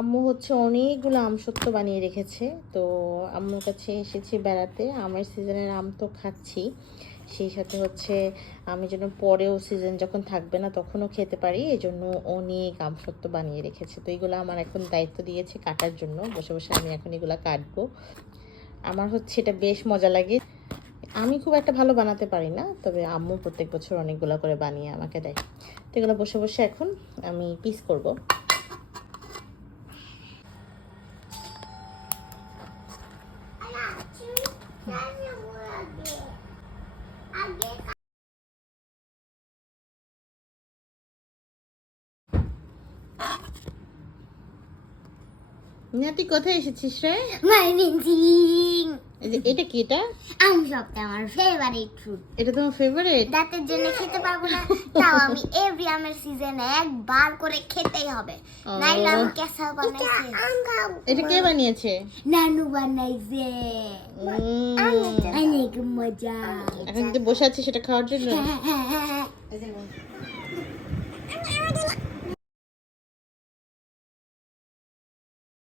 আম্মু হচ্ছে অনেকগুলো আমসত্ত্ব বানিয়ে রেখেছে। তো আম্মুর কাছে এসেছি বেড়াতে, আমের সিজনের আম তো খাচ্ছি, সেই সাথে হচ্ছে আমি যেন পরেও সিজন যখন থাকবে না তখনও খেতে পারি, এই জন্য অনেক আমসত্ত্ব বানিয়ে রেখেছে। তো এইগুলো আমার এখন দায়িত্ব দিয়েছে কাটার জন্য, বসে বসে আমি এখন এগুলো কাটবো। আমার হচ্ছে এটা বেশ মজা লাগে। আমি খুব একটা ভালো বানাতে পারি না, তবে আম্মু প্রত্যেক বছর অনেকগুলো করে বানিয়ে আমাকে দেয়। তো এগুলো বসে বসে এখন আমি পিস করব। না, তুই কোথায় এসেছিস রে? এটা কি? এটা আমসত্ত্ব আমার ফেভারিট ফ্রুট। এটা তোমার ফেভারিট? দাঁতের জন্য খেতে পারবো না, তাও আমি এভরি আমের সিজনে একবার করে খেতেই হবে, নাইলে আমি কেসা বানাইছি। এটা কে বানিয়েছে? নানু বানাইছে, অনেক মজা। এখন যদি বসে আছিস সেটা খাওয়ার জন্য?